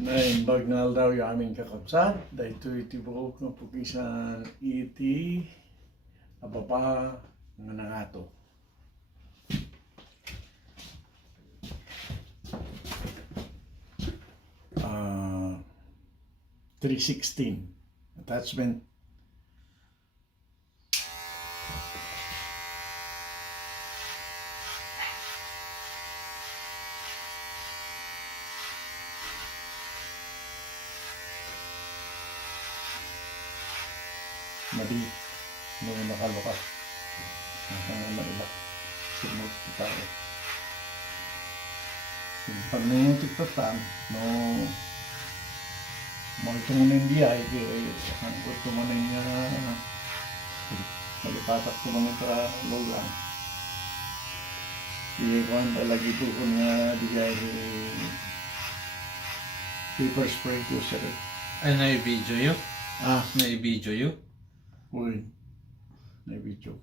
Naimbag na daw yung aming kakabsat. Dahil itibuhok ng pugisan iti ababa nga nangato. Uh, 316 attachment. Mali nung nakalukas nasa Manila sumot kita yung panungutik tatan no magtumunin dia ang kutumanin niya magpatak ko mga tra logan iwan lagi doon nga dia paper spray ko sir ay na-video yun? Na-video yun? Uy, na-video.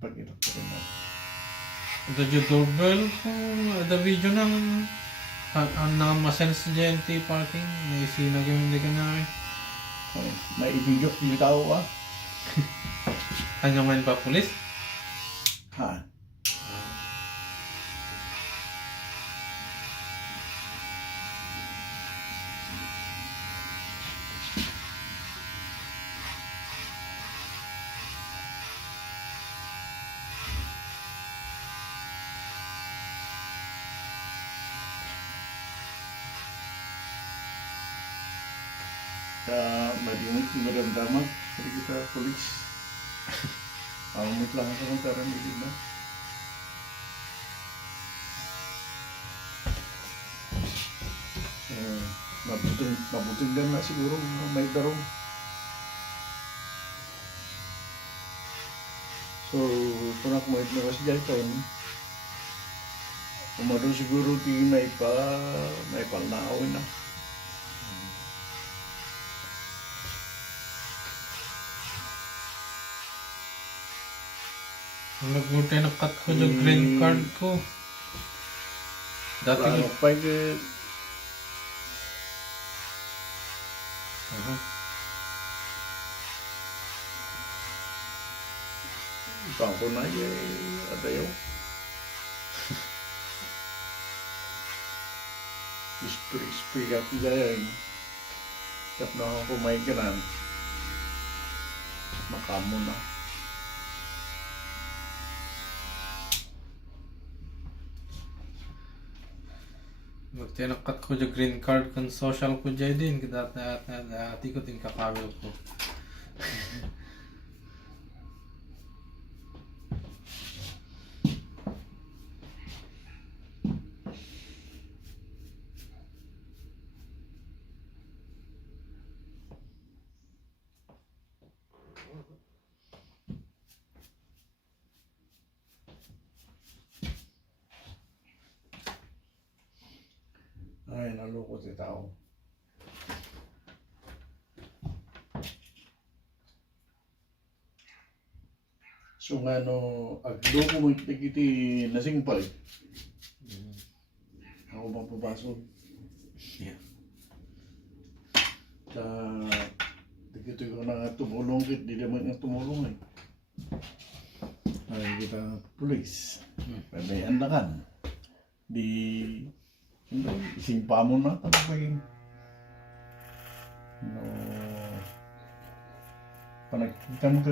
Pag-itak ko rin mo. The doorbell the video ng masense GNT parking may sinag yung hindi ka namin May i-video yung tao ka? hanggang ngayon pa pulis? Ha? Madingit yung maramdaman dari kita polis. Pamit lang ako ng karang hindi ba? Mabuting lang na siguro may darong. So, kung ako may nakas dyan ito, umado siguro di may palnaawin na. Nagmultay na cut ko yung green card ko. Dati ko. Pag ipang ko na ada yun. Spray ako dyan. Tap na ako may ganan. Makamo na. Magtinakat ko yung green card kan social ko dyan din. Dati ko din kakawil ko. Ay, nalukot si tao. So nga no, agdo ko mo iti nasingpal. Ako bang papasok? Yeah. Dito ko na nga tumulong kit, di naman nga tumulong eh. Ay, kita pulis. May andakan. Di ising pa mo na tapos no panagkita mo ka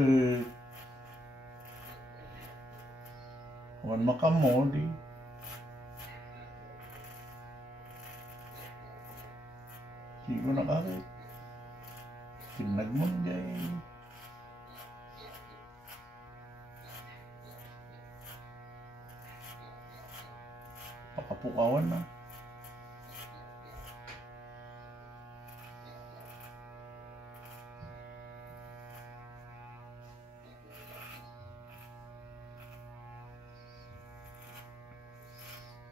kung makam mo di ko nakakit pinagmon dyan pakapukawan na.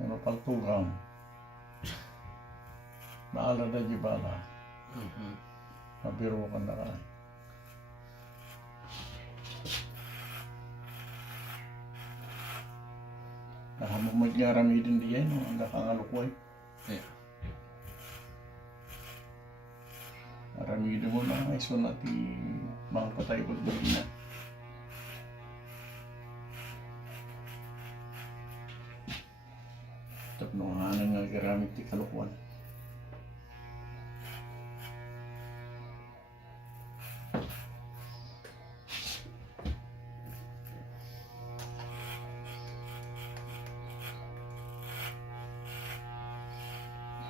Ano paltugang naala na di bala mabiro ka na rin nahamamag niya ramidin diyan no? Ang nakangalukway Yeah. Arami mo na iso natin mga patay ko na. Tapno nga nga garamit ti kalukuan.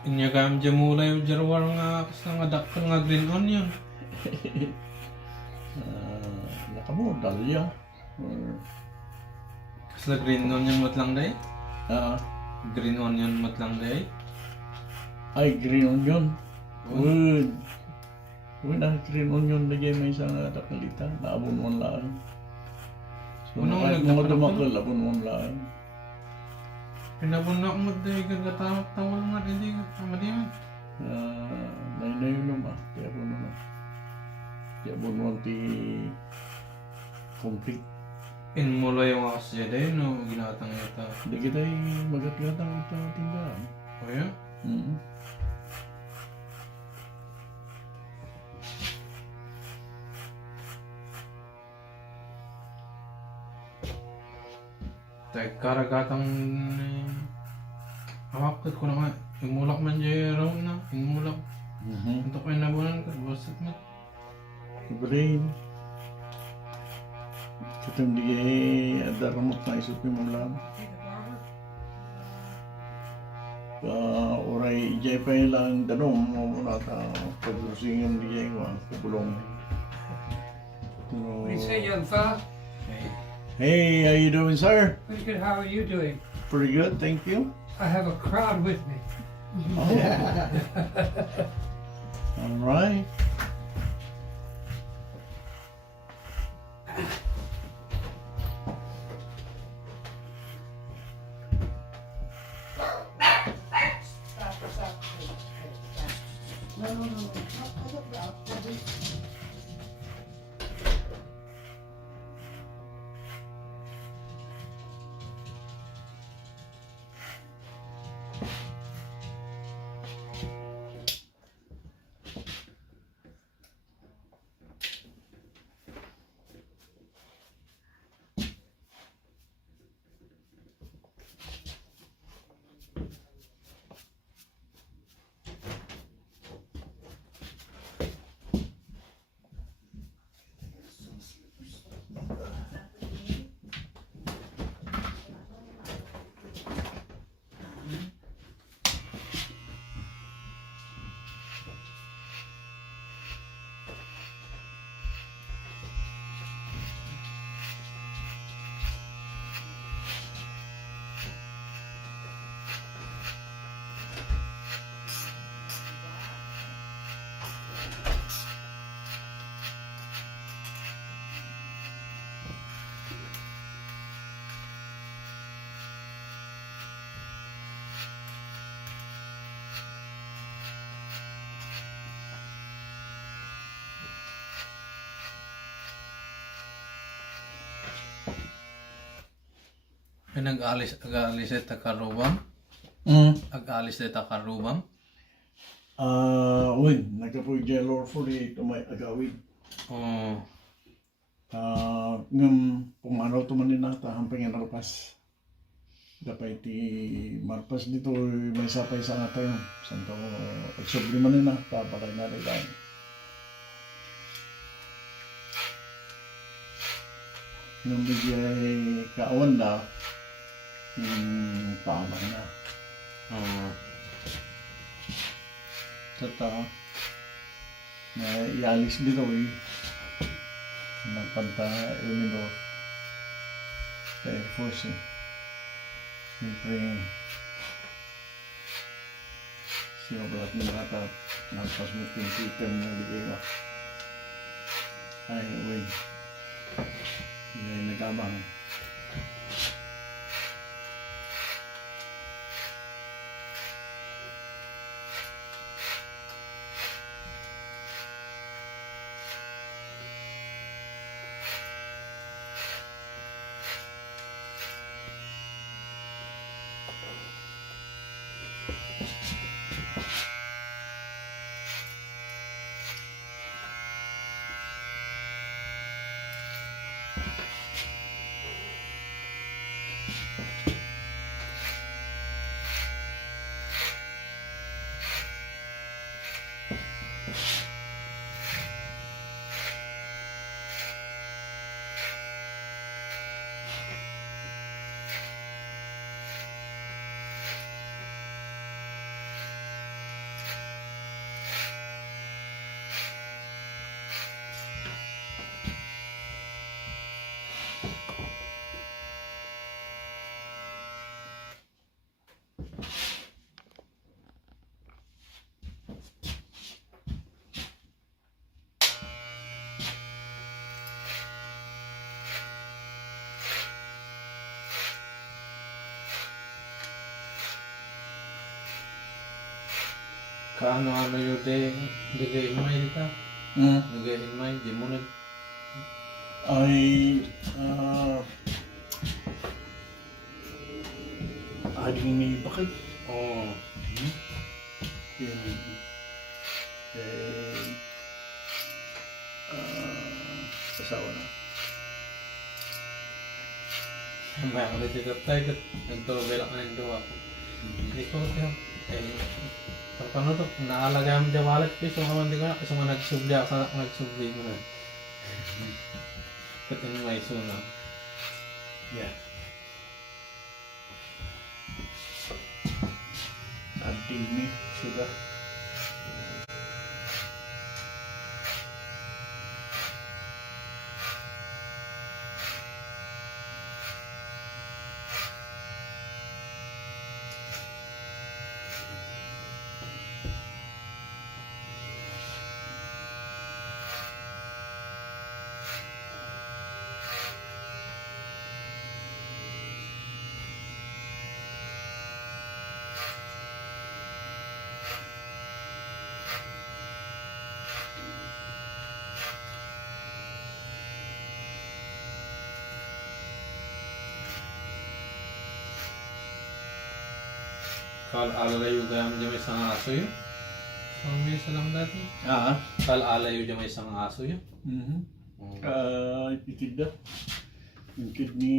Inyagam dyan mula yung jarwar nga kasi nga dakal nga green onion. Nakamodal ya. Kasi green onion mat lang day? Ah, Green onion mat lang day? ay green onion. Wood. Wood ang green onion na dyan may isang takalita. Naabon lang. So, Ano kahit nga mga nagdakal dumakal, abon lang. Pinabunak mo day gagatawa nga hindi ka madiman. Nay yun naman. Kaya po naman. Kaya po naman ti complete. Inmula yung akas dyan day no ginatang yata. Hindi kita magat-gatang ito tindahan. O yan? Mm-hmm. Tay karagatang hawakit ko na nga. Imulak man dyan raw na. Imulak. Ito ko yung nabunan ka. Basit mo. Brain. Katong di ada ramot na isot ni Mamlam. Oray ijay pa lang danong mo muna ta paglusingan di jay ko kubulong. What do you say, young fella? Hey, how you doing, sir? Pretty good. How are you doing? Pretty good, thank you. I have a crowd with me. Oh. All right. Ay nag-alis ito karubang? Ag-alis ito karubang? Win, nagkapoy jello for ito may agawid. Oo. Ngam pumanaw to man nata hamping ang narpas. Dapat ti marpas dito may sapay sa nga tayo. Santo exobli man nina paparay na rin tayo. Nung bigay kaawan na tama na. Oo. Tata na ialis dito nagpanta Eleanor sa Air Force siyempre siya balat na nakata nagpas mo tintitem na ligay ba ay uwi hindi nagabang kaano-ano yun nagahimay dito. Hmm. Nagahimay, di mo nag... Ay, ading ni bakit? Oo. Yun. Asawa na. May ako dito tayo, nagtulog ka ng duwa. Hindi ko siya, paano to, naalaga mo dyan wallet, so hindi ko na, kasi mga nagsubli ako sa nagsubli mo na. But anyway, so na. Yeah. Ading ni sudah. Kal-alayo gaya mo dyan may isang aso yun? So may isa lang dati. Ah. Kal-alayo dyan may isang aso yun? Itid na. Yung kid ni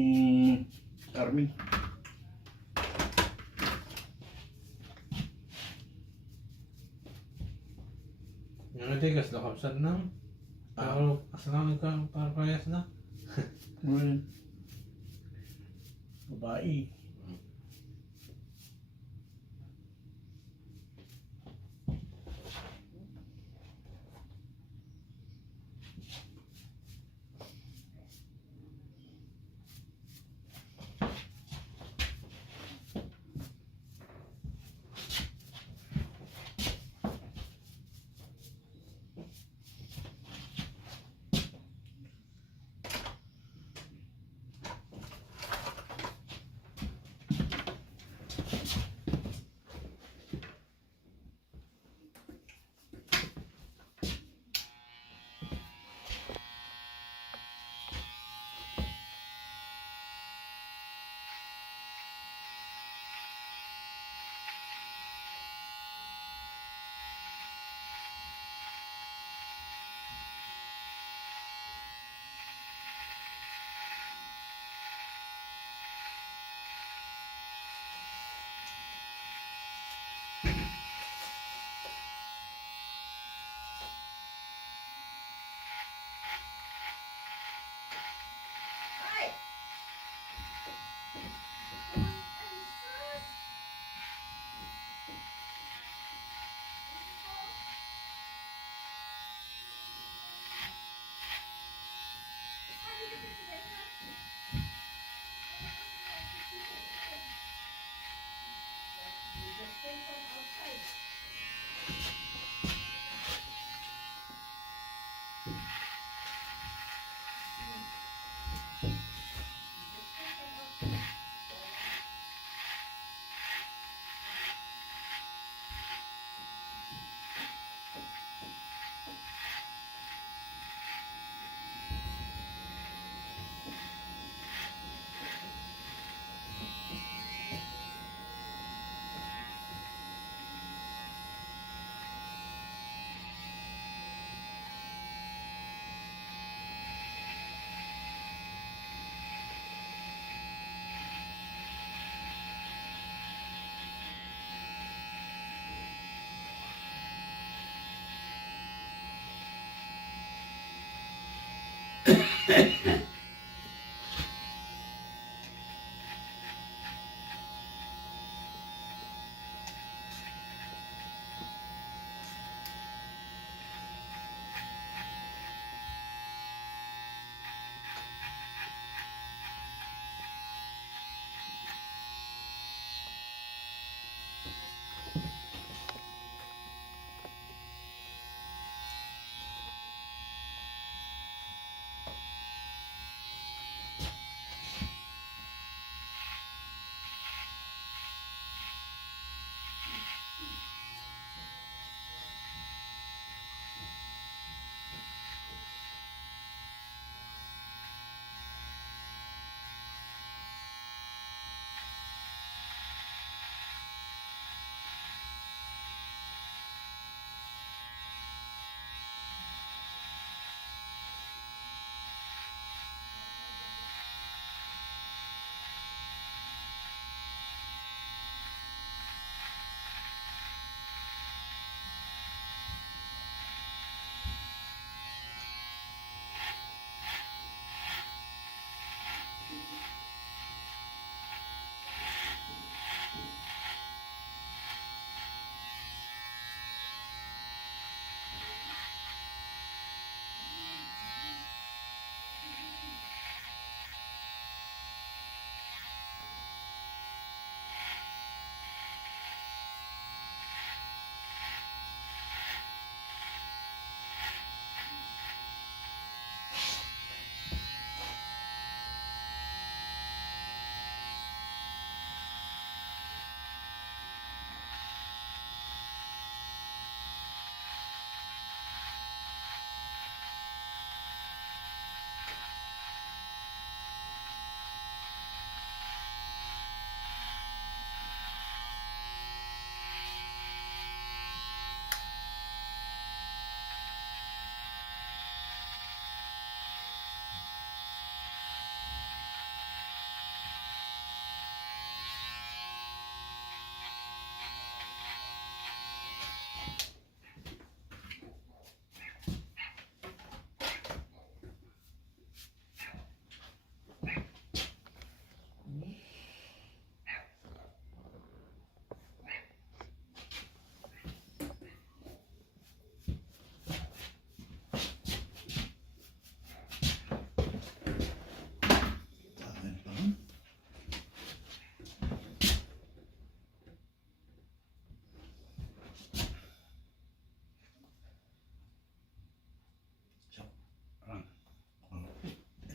Carmen. Yung natigas, lakapsad na. Pero kasalanan ka, parehas na. Well, babae.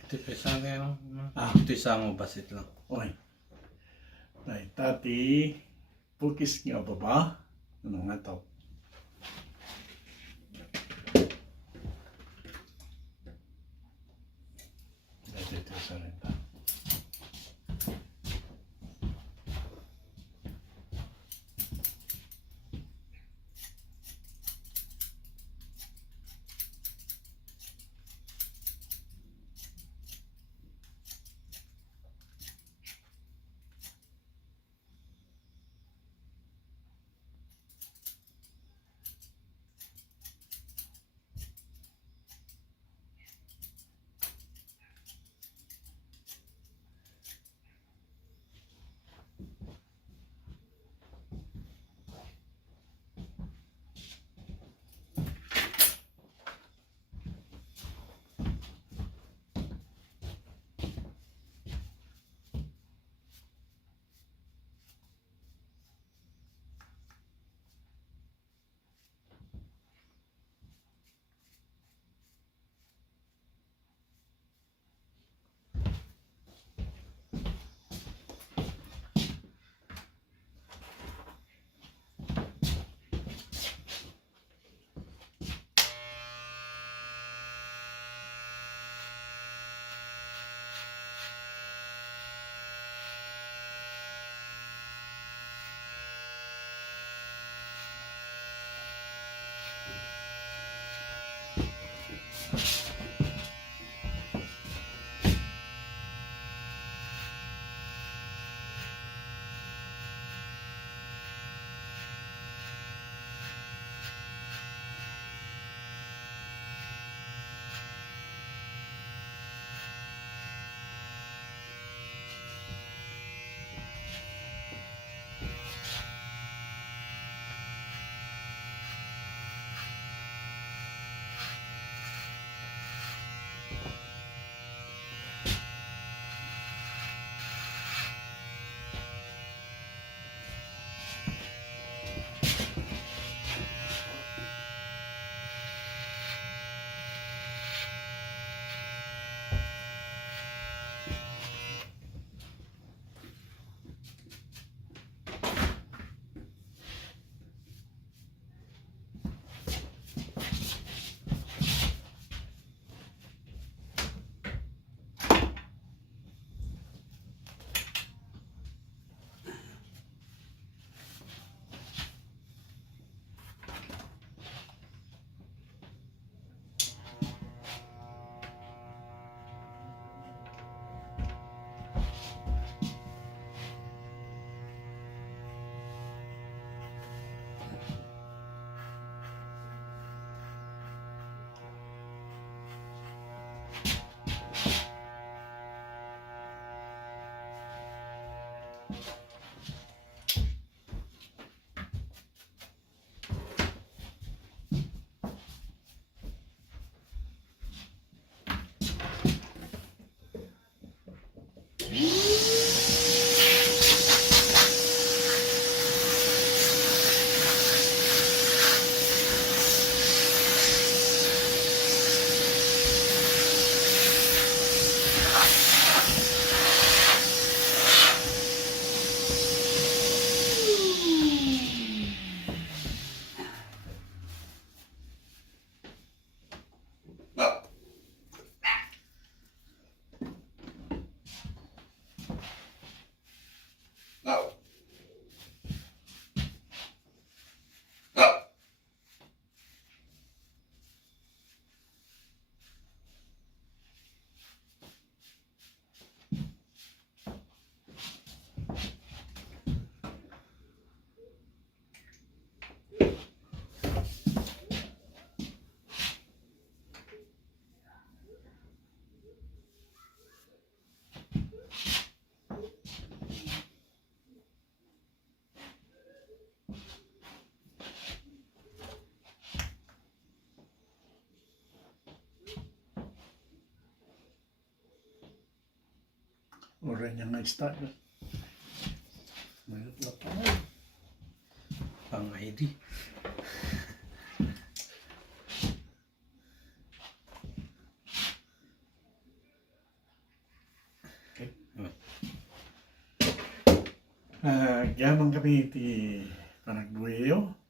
50 pesos ano? Ah. Ito isa mo basit lang. Oy. Tay, tati, pukis nga ba ba? Ano nga to? Dito sa renta. Oray niya nga start. Mayroon lang pa. Pang ID. Gyamang kami ti panagbuyo.